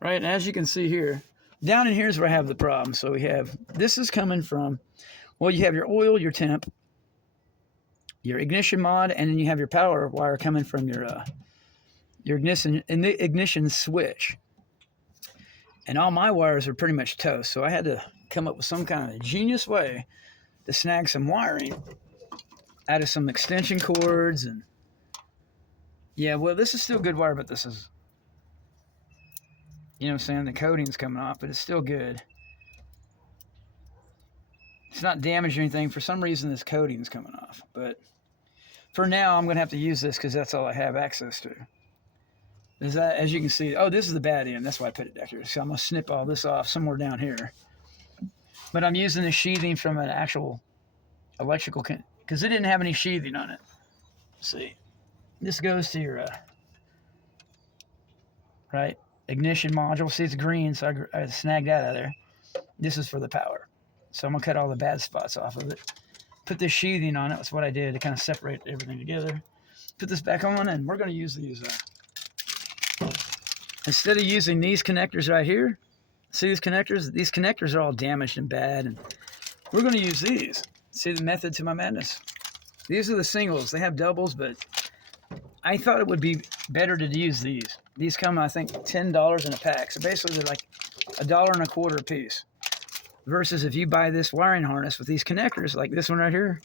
right? And as you can see here, down in here is where I have the problem. So we have, this is coming from, well, you have your oil, your temp, your ignition mod, and then you have your power wire coming from your ignition switch. And all my wires are pretty much toast. So I had to come up with some kind of genius way to snag some wiring out of some extension cords. And yeah, well, this is still good wire, but this is, you know what I'm saying? The coating's coming off, but it's still good. It's not damaged or anything. For some reason, this coating's coming off. But for now, I'm going to have to use this because that's all I have access to. Is that, as you can see, oh, this is the bad end. That's why I put it back here. So I'm going to snip all this off somewhere down here. But I'm using the sheathing from an actual electrical, because it didn't have any sheathing on it. Let's see. This goes to your, right, ignition module. See, it's green, so I snagged that out of there. This is for the power. So I'm going to cut all the bad spots off of it. Put this sheathing on it. That's what I did to kind of separate everything together. Put this back on, and we're going to use these. Instead of using these connectors right here, see these connectors? These connectors are all damaged and bad, and we're going to use these. See the method to my madness? These are the singles. They have doubles, but I thought it would be better to use these. These come, I think, $10 in a pack. So basically, they're like $1.25 a piece. Versus if you buy this wiring harness with these connectors, like this one right here,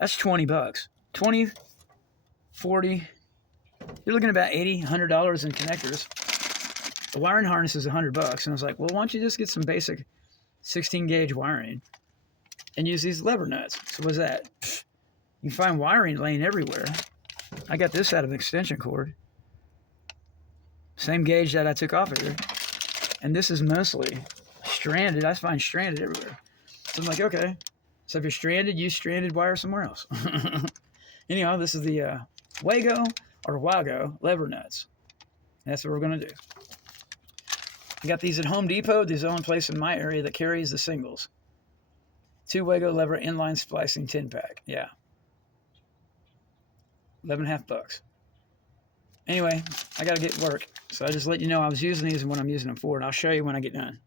that's 20 bucks. 20, 40, you're looking at about $80, $100 in connectors. The wiring harness is 100 bucks. And I was like, well, why don't you just get some basic 16 gauge wiring and use these lever nuts? So what's that? You find wiring laying everywhere. I got this out of an extension cord. Same gauge that I took off of here. And this is mostly stranded. I find stranded everywhere. So I'm like, okay. So if you're stranded, use stranded wire somewhere else. Anyhow, this is the Wago or Wago lever nuts. That's what we're going to do. I got these at Home Depot. There's the only place in my area that carries the singles. 2 Wago lever inline splicing 10-pack. Yeah. 11.5 bucks. Anyway, I got to get work. So I just let you know I was using these and what I'm using them for. And I'll show you when I get done.